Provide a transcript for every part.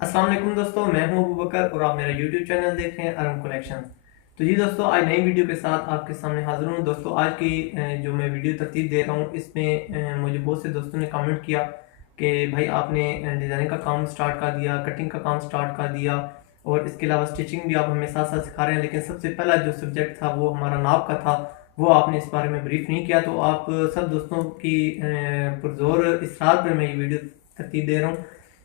अस्सलाम वालेकुम दोस्तों, मैं हूं अबू बकर और आप मेरा यूट्यूब चैनल देख रहे हैं अरम कलेक्शन। तो जी दोस्तों, आज नई वीडियो के साथ आपके सामने हाजिर हूं। दोस्तों, आज की जो मैं वीडियो तरतीब दे रहा हूं इसमें मुझे बहुत से दोस्तों ने कमेंट किया कि भाई आपने डिज़ाइनिंग का काम स्टार्ट कर दिया, कटिंग का काम स्टार्ट कर दिया और इसके अलावा स्टिचिंग भी आप हमें साथ साथ सिखा रहे हैं, लेकिन सबसे पहला जो सब्जेक्ट था वो हमारा नाप का था, वो आपने इस बारे में ब्रीफ नहीं किया। तो आप सब दोस्तों की पुरजोर इसरार पर मैं ये वीडियो तरतीब दे रहा हूँ।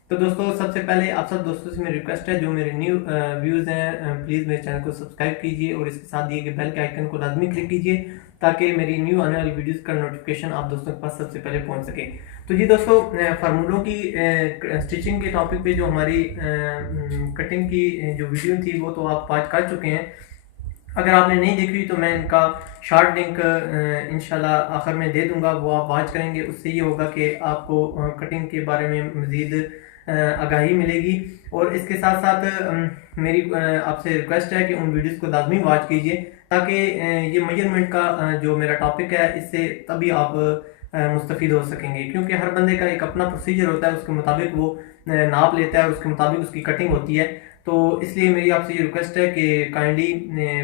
तो दोस्तों, सबसे पहले आप सब दोस्तों से मेरी रिक्वेस्ट है, जो मेरे न्यू व्यूज़ हैं प्लीज़ मेरे चैनल को सब्सक्राइब कीजिए और इसके साथ दिए गए बेल के आइकन को लाजमी क्लिक कीजिए ताकि मेरी न्यू आने वाली वीडियोस का नोटिफिकेशन आप दोस्तों के पास सबसे पहले पहुंच सके। तो जी दोस्तों, फार्मूलों की स्टिचिंग के टॉपिक पे जो हमारी कटिंग की जो वीडियो थी वो तो आप वॉच कर चुके हैं। अगर आपने नहीं देखी तो मैं इनका शॉर्ट लिंक इंशाल्लाह आखिर में दे दूंगा, वो आप वॉच करेंगे। उससे ये होगा कि आपको कटिंग के बारे में मज़ीद आगाही मिलेगी। और इसके साथ साथ मेरी आपसे रिक्वेस्ट है कि उन वीडियोस को लाजमी वॉच कीजिए ताकि ये मेजरमेंट का जो मेरा टॉपिक है इससे तभी आप मुस्तफ़ीद हो सकेंगे, क्योंकि हर बंदे का एक अपना प्रोसीजर होता है, उसके मुताबिक वो नाप लेता है और उसके मुताबिक उसकी कटिंग होती है। तो इसलिए मेरी आपसे ये रिक्वेस्ट है कि काइंडली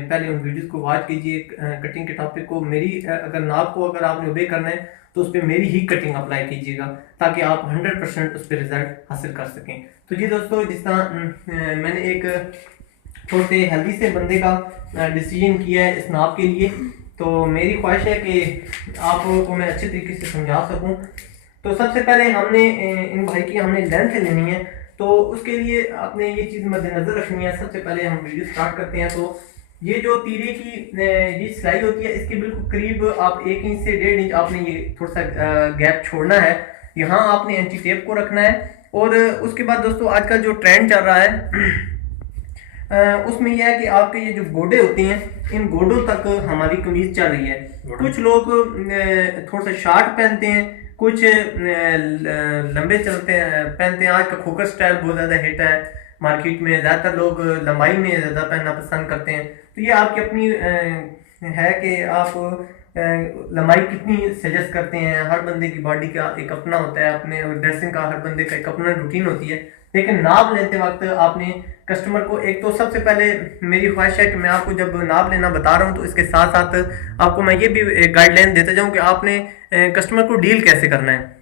पहले उन वीडियोस को वॉच कीजिए, कटिंग के टॉपिक को। मेरी अगर नाप को अगर आपने ओबे करना है तो उस पर मेरी ही कटिंग अप्लाई कीजिएगा ताकि आप 100% उस पर रिजल्ट हासिल कर सकें। तो जी दोस्तों, जिस तरह मैंने एक छोटे हेल्दी से बंदे का डिसीजन किया है इस नाप के लिए, तो मेरी ख्वाहिश है कि आपको मैं अच्छे तरीके से समझा सकूं। तो सबसे पहले हमने इन भाई की हमने लेंथ लेनी है, तो उसके लिए आपने ये चीज़ मद्देनजर रखनी है। सबसे पहले हम वीडियो स्टार्ट करते हैं। तो ये जो तीरे की ये सिलाई होती है, इसके बिल्कुल करीब आप 1 इंच से 1.5 इंच आपने ये थोड़ा सा गैप छोड़ना है। यहाँ आपने एंटी टेप को रखना है। और उसके बाद दोस्तों, आजकल जो ट्रेंड चल रहा है उसमें यह है कि आपके ये जो गोडे होते हैं, इन गोडों तक हमारी कमीज चल रही है। कुछ लोग थोड़ा सा शार्ट पहनते हैं, कुछ लंबे चलते हैं पहनते हैं। आज का खोकर स्टाइल बहुत ज़्यादा हिट है मार्केट में, ज़्यादातर लोग लंबाई में ज़्यादा पहनना पसंद करते हैं। तो ये आपकी अपनी है कि आप लंबाई कितनी सजेस्ट करते हैं। हर बंदे की बॉडी का एक अपना होता है, अपने ड्रेसिंग का हर बंदे का एक अपना रूटीन होती है। लेकिन नाप लेते वक्त आपने कस्टमर को, एक तो सबसे पहले मेरी ख्वाहिश है कि मैं आपको जब नाप लेना बता रहा हूँ तो इसके साथ साथ आपको मैं ये भी गाइडलाइन देता जाऊँ कि आपने कस्टमर को डील कैसे करना है।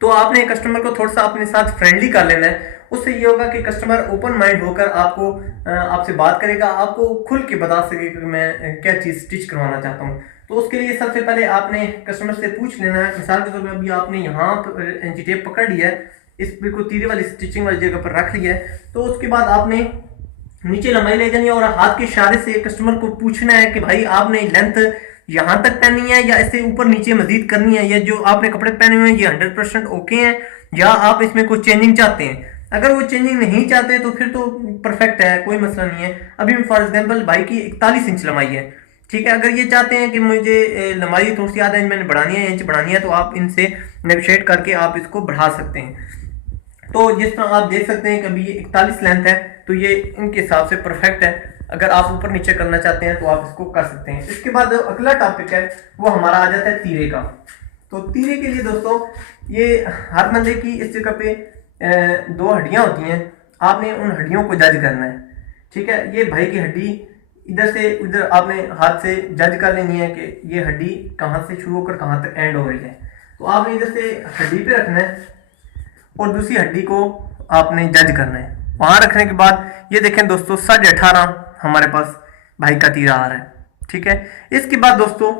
तो आपने कस्टमर को थोड़ा सा अपने साथ फ्रेंडली कर लेना है। उससे ये होगा कि कस्टमर ओपन माइंड होकर आपको आपसे बात करेगा, आपको खुल के बता सकेगा कि मैं क्या चीज़ स्टिच करवाना चाहता हूँ। तो उसके लिए सबसे पहले आपने कस्टमर से पूछ लेना है। मिसाल के तौर पर अभी आपने यहाँ पर एंटी टेप पकड़ लिया है, इस बिल्कुल तीरे वाली स्टिचिंग वाली जगह पर रख लिया है। तो उसके बाद आपने नीचे लंबाई ले जानी है और हाथ के इशारे से कस्टमर को पूछना है कि भाई आपने लेंथ यहाँ तक पहनी है या इससे ऊपर नीचे मजीद करनी है, या जो आपने कपड़े पहने हुए हैं ये 100% ओके हैं, या आप इसमें कुछ चेंजिंग चाहते हैं। अगर वो चेंजिंग नहीं चाहते तो फिर तो परफेक्ट है, कोई मसला नहीं है। अभी फॉर एग्जाम्पल भाई की 41 इंच लंबाई है, ठीक है। अगर ये चाहते हैं कि मुझे लंबाई थोड़ी सी आधा इंच मैंने बढ़ानी है, इंच बढ़ानी है, तो आप इनसे नेगोशिएट करके आप इसको बढ़ा सकते हैं। तो जिस तरह आप देख सकते हैं कि अभी ये 41 लेंथ है, तो ये इनके हिसाब से परफेक्ट है। अगर आप ऊपर नीचे करना चाहते हैं तो आप इसको कर सकते हैं। इसके बाद अगला टॉपिक है वो हमारा आ जाता है तीरे का। तो तीरे के लिए दोस्तों, ये हर बंदे की इस जगह पे 2 हड्डियां होती हैं, आपने उन हड्डियों को जज करना है, ठीक है। ये भाई की हड्डी इधर से उधर आपने हाथ से जज कर लेनी है कि ये हड्डी कहाँ से शुरू होकर कहाँ तक एंड हो रही है। तो आपने इधर से हड्डी पे रखना है और दूसरी हड्डी को आपने जज करना है। वहां रखने के बाद ये देखें दोस्तों, 18.5 हमारे पास भाई का तीरा आ रहा है, ठीक है। इसके बाद दोस्तों,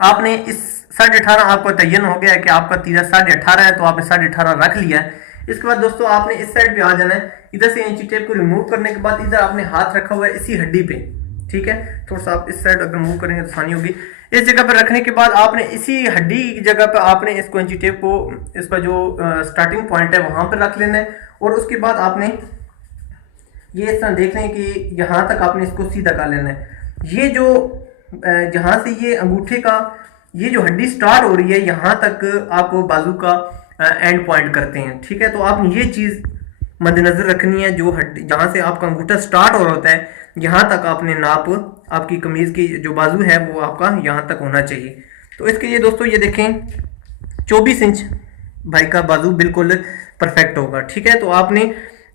आपने इस 18.5 आपको तयन हो गया है कि आपका तीरा 18.5 है, तो आपने 18.5 रख लिया है। इसके बाद दोस्तों, आपने इस साइड पे आ जाना है। इधर से इंची टेप को रिमूव करने के बाद इधर आपने हाथ रखा हुआ है इसी हड्डी पे, ठीक है। थोड़ा सा आप इस साइड अगर मूव करेंगे तो आसानी होगी। इस जगह पर रखने के बाद आपने इसी हड्डी की जगह पर आपने इसको इंची टेप को, इसका जो स्टार्टिंग पॉइंट है वहां पर रख लेना है। और उसके बाद आपने ये इस तरह देख लें कि यहाँ तक आपने इसको सीधा कर लेना है। ये जो जहाँ से ये अंगूठे का ये जो हड्डी स्टार्ट हो रही है, यहाँ तक आप बाजू का एंड पॉइंट करते हैं, ठीक है। तो आपने ये चीज़ मद्देनजर रखनी है, जो हड्डी जहाँ से आपका अंगूठा स्टार्ट हो रहा होता है यहाँ तक आपने नाप, आपकी कमीज की जो बाजू है वो आपका यहाँ तक होना चाहिए। तो इसके लिए दोस्तों ये देखें 24 इंच भाई का बाजू बिल्कुल परफेक्ट होगा, ठीक है। तो आपने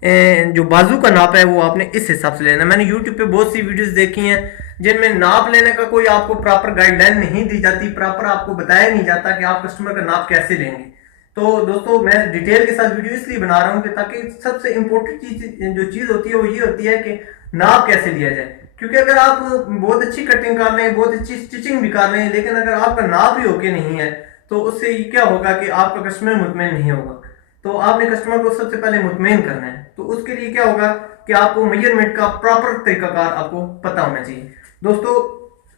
जो बाजू का नाप है वो आपने इस हिसाब से लेना है। मैंने यूट्यूब पे बहुत सी वीडियोस देखी हैं जिनमें नाप लेने का कोई आपको प्रॉपर गाइडलाइन नहीं दी जाती, प्रॉपर आपको बताया नहीं जाता कि आप कस्टमर का नाप कैसे लेंगे। तो दोस्तों मैं डिटेल के साथ वीडियो इसलिए बना रहा हूँ कि ताकि सबसे इंपॉर्टेंट चीज होती है वो ये होती है कि नाप कैसे लिया जाए। क्योंकि अगर आप बहुत अच्छी कटिंग कर रहे हैं, बहुत अच्छी स्टिचिंग भी कर रहे हैं, लेकिन अगर आपका नाप ही ओके नहीं है तो उससे क्या होगा कि आपका कस्टमर मुतमईन नहीं होगा। तो आपने कस्टमर को सबसे पहले मुतमईन करना है, तो उसके लिए क्या होगा कि आपको मेजरमेंट का प्रॉपर तरीकाकार आपको पता होना चाहिए। दोस्तों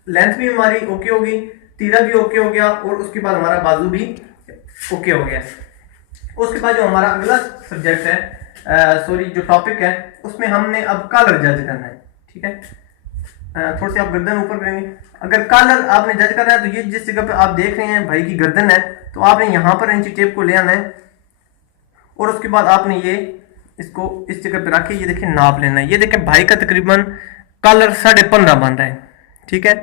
लेंथ भी हमारी ओके होगी, तीरा भी ओके हो गया, और उसके बाद हमारा बाजू भी ओके हो गया। उसके बाद जो हमारा अगला सब्जेक्ट है, सॉरी जो टॉपिक है, उसमें हमने अब कलर जज करना है। ठीक है, थोड़ी सी आप गर्दन ऊपर करेंगे। अगर कलर आपने जज करना है तो ये जिस जगह पे आप देख रहे हैं भाई की गर्दन है, तो आपने यहाँ पर इंची टेप को ले आना है, और उसके बाद आपने ये इसको इस जगह पे रखे, ये देखिए नाप लेना है। ये देखें भाई का तकरीबन कलर 15.5 बन रहा है। ठीक है,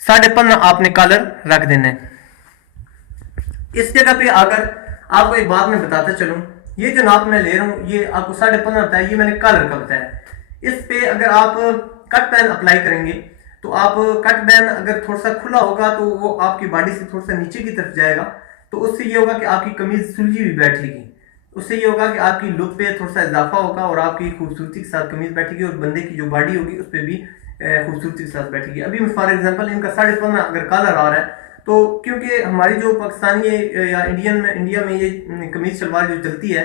15.5 आपने कलर रख देना है। इस जगह पे आकर आपको एक बात मैं बताता चलूं, ये जो नाप मैं ले रहा हूं ये आपको 15.5 बताया, ये मैंने कलर का बताया। इस पे अगर आप कट पैन अप्लाई करेंगे तो आप कट पैन अगर थोड़ा सा खुला होगा तो वो आपकी बॉडी से थोड़ा सा नीचे की तरफ जाएगा, तो उससे ये होगा कि आपकी कमीज सुलझी हुई बैठेगी। उससे ये होगा कि आपकी लुक पे थोड़ा सा इजाफा होगा और आपकी खूबसूरती के साथ कमीज बैठेगी, और बंदे की जो बॉडी होगी उस पर भी खूबसूरती के साथ बैठेगी। अभी फॉर एग्जांपल इनका 15.5 अगर कलर आ रहा है, तो क्योंकि हमारी जो पाकिस्तानी या इंडिया में ये कमीज शलवार जो चलती है,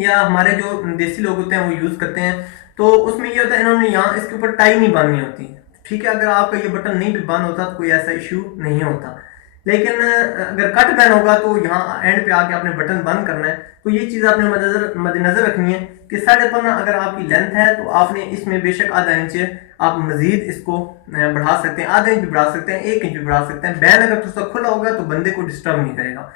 या हमारे जो देसी लोग होते हैं वो यूज करते हैं, तो उसमें ये होता है इन्होंने यहाँ इसके ऊपर टाई नहीं बांधनी होती। ठीक है, अगर आपका ये बटन नहीं भी बंद होता तो कोई ऐसा इश्यू नहीं होता, लेकिन अगर कट बैन होगा तो यहाँ एंड पे आके आपने बटन बंद करना है। तो ये चीज आपने मद्देनजर रखनी है कि 15.5 अगर आपकी लेंथ है तो आपने इसमें बेशक आधा इंच आप मजीद इसको बढ़ा सकते हैं, आधा इंच भी बढ़ा सकते हैं, 1 इंच भी बढ़ा सकते हैं। बैन अगर थोड़ा खुला होगा तो बंदे को डिस्टर्ब नहीं करेगा।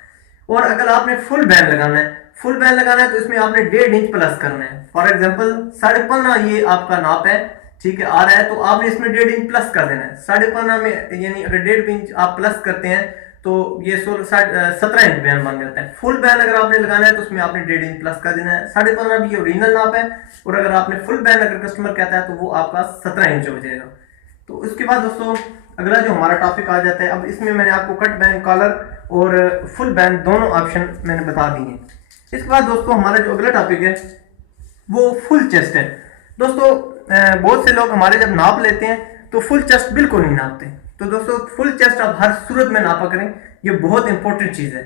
और अगर आपने फुल बैन लगाना है, फुल बैन लगाना है तो इसमें आपने 1.5 इंच प्लस करना है। फॉर एग्जाम्पल 15.5 ये आपका नाप है, ठीक है, आ रहा है, तो आपने इसमें 1.5 इंच प्लस कर देना है। 15.5 में यानी अगर 1.5 इंच आप प्लस करते हैं तो ये 17 इंच बैन बन जाता है। फुल बैन अगर आपने लगाना है तो उसमें आपने 1.5 इंच प्लस कर देना है। 15.5 भी ये ओरिजिनल नाप है, और अगर आपने फुल बैन अगर कस्टमर कहता है तो वो आपका 17 इंच हो जाएगा। तो उसके बाद दोस्तों अगला जो हमारा टॉपिक आ जाता है, अब इसमें मैंने आपको कट बैन, कॉलर और फुल बैन दोनों ऑप्शन मैंने बता दिए। इसके बाद दोस्तों हमारा जो अगला टॉपिक है वो फुल चेस्ट है। दोस्तों बहुत से लोग हमारे जब नाप लेते हैं तो फुल चेस्ट बिल्कुल नहीं नापते। तो दोस्तों फुल चेस्ट आप हर सूरत में नापा करें, ये बहुत इंपॉर्टेंट चीज है।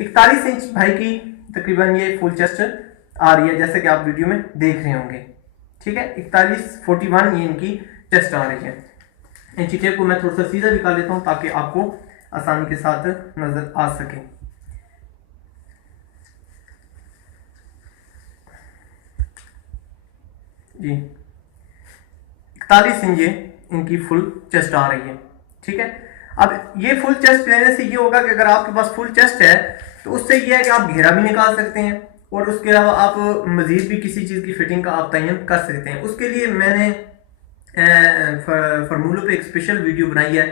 41 इंच भाई की तकरीबन ये फुल चेस्ट आ रही है, जैसे कि आप वीडियो में देख रहे होंगे। ठीक है, 41 ये इनकी चेस्ट आ रही है। इंची टेप को मैं थोड़ा सा सीधा निकाल लेता हूँ ताकि आपको आसानी के साथ नजर आ सके। जी 41 इंच इनकी फुल चेस्ट आ रही है। ठीक है, अब ये फुल चेस्ट लेने से ये होगा कि अगर आपके पास फुल चेस्ट है तो उससे ये है कि आप घेरा भी निकाल सकते हैं, और उसके अलावा आप मजीद भी किसी चीज़ की फिटिंग का आप तयन कर सकते हैं। उसके लिए मैंने फार्मूलों पे एक स्पेशल वीडियो बनाई है,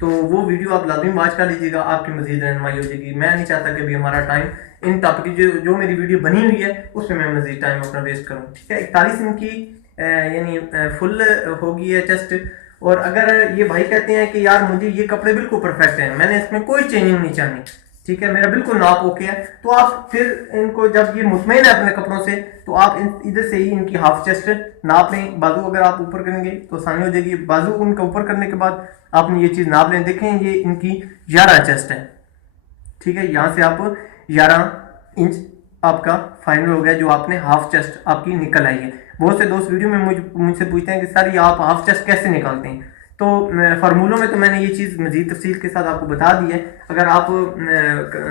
तो वो वीडियो आप लाजमी वॉच कर लीजिएगा, आपकी मजीद रहनुमाई हो जाएगी। मैं नहीं चाहता कि अभी हमारा टाइम इन टॉपिक जो मेरी वीडियो बनी हुई है उसमें मैं मजीद टाइम अपना वेस्ट करूँ। ठीक है, 41 इंच की यानी फुल होगी है चेस्ट। और अगर ये भाई कहते हैं कि यार मुझे ये कपड़े बिल्कुल परफेक्ट हैं, मैंने इसमें कोई चेंजिंग नहीं चाहनी, ठीक है, मेरा बिल्कुल नाप ओके है, तो आप फिर इनको जब ये मुतमईन है अपने कपड़ों से तो आप इधर से ही इनकी हाफ चेस्ट नाप लें। बाजू अगर आप ऊपर करेंगे तो आसानी हो जाएगी। बाजू उनका ऊपर करने के बाद आपने ये चीज़ नाप लें। देखें ये इनकी 11 चेस्ट है। ठीक है, यहाँ से आप 11 इंच आपका फाइनल हो गया, जो आपने हाफ चेस्ट आपकी निकल आई है। बहुत से दोस्त वीडियो में मुझसे पूछते हैं कि सर ये आप हाफ चेस्ट कैसे निकालते हैं, तो फार्मूलों में तो मैंने ये चीज़ मजीद तफसील के साथ आपको बता दी है। अगर आप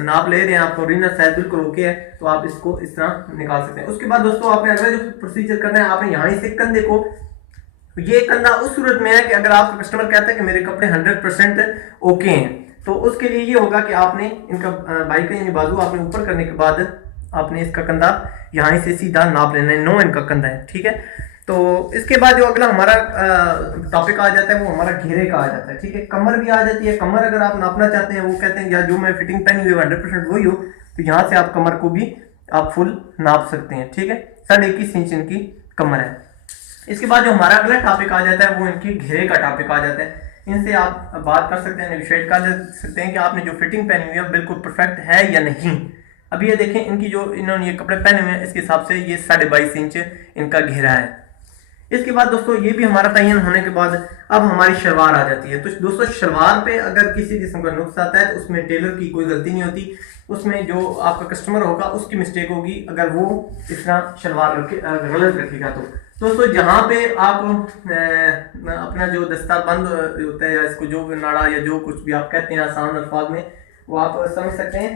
नाप ले रहे हैं, आपको ओरिजिनल साइज बिल्कुल ओके है, तो आप इसको इस तरह निकाल सकते हैं। उसके बाद दोस्तों आपने अगला जो प्रोसीजर करना है, आपने यहाँ से कंधे को, ये कंधा उस सूरत में है कि अगर आपका कस्टमर कहता है कि मेरे कपड़े 100% ओके हैं, तो उसके लिए ये होगा कि आपने इनका बाई का यानी बाजू आपने ऊपर करने के बाद आपने इसका कंधा यहाँ से सीधा नाप लेना है। 9 इनका कंधा है। ठीक है, तो इसके बाद जो अगला हमारा टॉपिक आ जाता है वो हमारा घेरे का आ जाता है। ठीक है, कमर भी आ जाती है। कमर अगर आप नापना चाहते हैं, वो कहते हैं या जो मैं फिटिंग पहनी हुई 100% वही हो, तो यहाँ से आप कमर को भी आप फुल नाप सकते हैं। ठीक है, 21.5 इंच इनकी कमर है। इसके बाद जो हमारा अगला टॉपिक आ जाता है वो इनकी घेरे का टॉपिक आ जाता है। इनसे आप बात कर सकते हैं, नेगोशिएट कर सकते हैं कि आपने जो फिटिंग पहनी हुई है बिल्कुल परफेक्ट है या नहीं। अभी ये देखें इनकी जो इन्होंने ये कपड़े पहने हुए हैं इसके हिसाब से ये 22.5 इंच इनका घेरा है। इसके बाद दोस्तों ये भी हमारा तयन होने के बाद अब हमारी शलवार आ जाती है। तो दोस्तों शलवार पे अगर किसी किस्म का नुक्स आता है तो उसमें टेलर की कोई गलती नहीं होती, उसमें जो आपका कस्टमर होगा उसकी मिस्टेक होगी अगर वो इस तरह शलवार गलत रखेगा। तो दोस्तों जहाँ पे आप अपना जो दस्तारबंद होता है या इसको जो नाड़ा या जो कुछ भी आप कहते हैं आसान अल्फाज में वो आप समझ सकते हैं,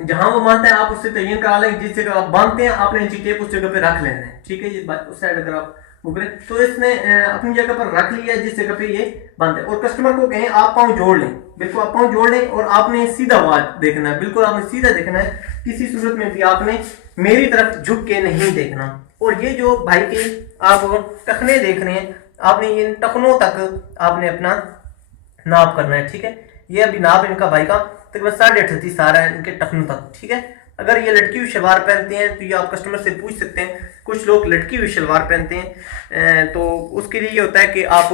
जहां वो बांधते हैं आप उससे तयन करा लें। जिस जगह आप बांधते हैं आपने इंची टेप उस जगह पे रख लेना है, ठीक है। ये उस साइड अगर आप बुकरे तो इसने अपनी जगह पर रख लिया जिस जगह पे ये बांधते हैं। और कस्टमर को कहें आप पाँव जोड़ लें, बिल्कुल आप पाँव जोड़ लें और आपने सीधा बात देखना है, बिल्कुल आपने सीधा देखना है, किसी सूरत में भी आपने मेरी तरफ झुक के नहीं देखना। और ये जो भाई के आप टखने देख रहे हैं आपने इन टखनों तक आपने अपना नाप करना है, ठीक है। ये अभी नाप इनका भाई का तकरीबन 38.5 आ रहा है इनके टखनों तक, ठीक है। अगर ये लटकी हुई शलवार पहनते हैं तो ये आप कस्टमर से पूछ सकते हैं। कुछ लोग लटकी हुई शलवार पहनते हैं तो उसके लिए ये होता है कि आप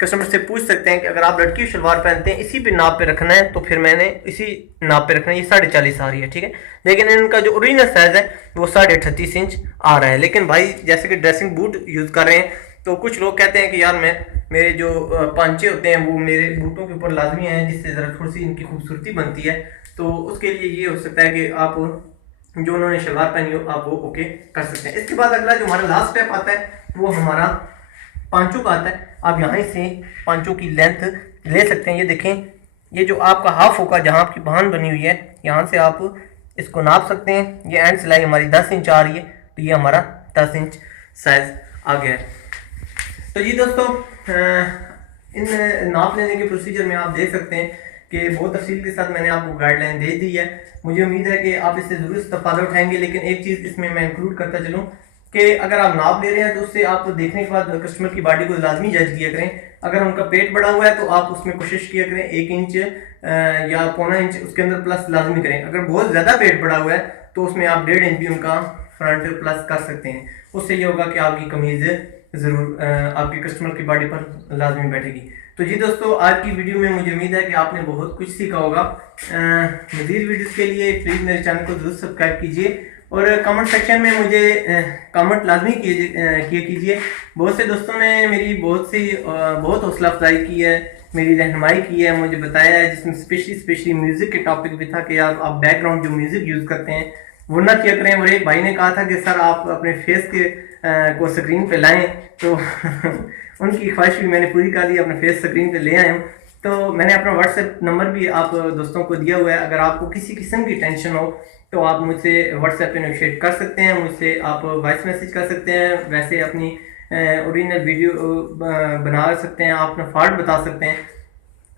कस्टमर से पूछ सकते हैं कि अगर आप लटकी हुई शलवार पहनते हैं इसी पे नाप पे रखना है तो फिर मैंने इसी नाप पे रखना है। ये 40.5 आ रही है, ठीक है। लेकिन इनका जो ओरिजिनल साइज है वो 38.5 इंच आ रहा है। लेकिन भाई जैसे कि ड्रेसिंग बूट यूज कर रहे हैं तो कुछ लोग कहते हैं कि यार मेरे जो पांचे होते हैं वो मेरे बूटों के ऊपर लाजमी हैं जिससे ज़रा थोड़ी सी इनकी खूबसूरती बनती है। तो उसके लिए ये हो सकता है कि आप जो उन्होंने शलवार पहनी हो आप वो ओके कर सकते हैं। इसके बाद अगला जो हमारा लास्ट स्टेप आता है वो हमारा पांचों का आता है। आप यहाँ से पांचों की लेंथ ले सकते हैं। ये देखें ये जो आपका हाफ होगा जहाँ आपकी बाहन बनी हुई है यहाँ से आप इसको नाप सकते हैं। ये एंड सिलाई हमारी 10 इंच आ रही है तो ये हमारा 10 इंच साइज आ गया है। तो जी दोस्तों इन नाप लेने के प्रोसीजर में आप देख सकते हैं कि बहुत तफसील के साथ मैंने आपको गाइडलाइन दे दी है। मुझे उम्मीद है कि आप इससे ज़रूर इस्तेफादा उठाएंगे। लेकिन एक चीज़ इसमें मैं इंक्लूड करता चलूँ कि अगर आप नाप ले रहे हैं तो उससे आप देखने के बाद कस्टमर की बॉडी को लाजमी जज किया करें। अगर उनका पेट बड़ा हुआ है तो आप उसमें कोशिश किया करें 1 इंच या पौना इंच उसके अंदर प्लस लाजमी करें। अगर बहुत ज़्यादा पेट बड़ा हुआ है तो उसमें आप 1.5 इंच भी उनका फ्रंट प्लस कर सकते हैं। उससे ये होगा कि आपकी कमीज़ ज़रूर आपके कस्टमर की बॉडी पर लाजमी बैठेगी। तो जी दोस्तों आज की वीडियो में मुझे उम्मीद है कि आपने बहुत कुछ सीखा होगा। मज़ीद वीडियोस के लिए प्लीज़ मेरे चैनल को ज़रूर सब्सक्राइब कीजिए और कमेंट सेक्शन में मुझे कमेंट लाजमी कीजिए। बहुत से दोस्तों ने मेरी बहुत हौसला अफजाई की है, मेरी रहनुमाई की है, मुझे बताया है, जिसमें स्पेशली म्यूज़िक के टॉपिक भी था कि यार आप बैकग्राउंड जो म्यूज़िक यूज़ करते हैं वो ना किया करें। और एक भाई ने कहा था कि सर आप अपने फेस के को स्क्रीन पे लाएं तो उनकी ख्वाहिश भी मैंने पूरी कर दी, अपने फेस स्क्रीन पे ले आए हूँ। तो मैंने अपना व्हाट्सएप नंबर भी आप दोस्तों को दिया हुआ है। अगर आपको किसी किस्म की टेंशन हो तो आप मुझसे व्हाट्सएप पे नेगोशिएट कर सकते हैं, मुझसे आप वॉइस मैसेज कर सकते हैं, वैसे अपनी ओरिजिनल वीडियो बना सकते हैं, आप अपना फॉल्ट बता सकते हैं।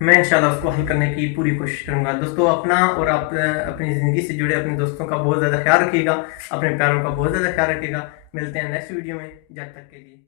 मैं इंशाल्लाह उसको हल करने की पूरी कोशिश करूंगा। दोस्तों अपना और आप अपनी ज़िंदगी से जुड़े अपने दोस्तों का बहुत ज़्यादा ख्याल रखिएगा, अपने प्यारों का बहुत ज़्यादा ख्याल रखिएगा। मिलते हैं नेक्स्ट वीडियो में, जब तक के लिए।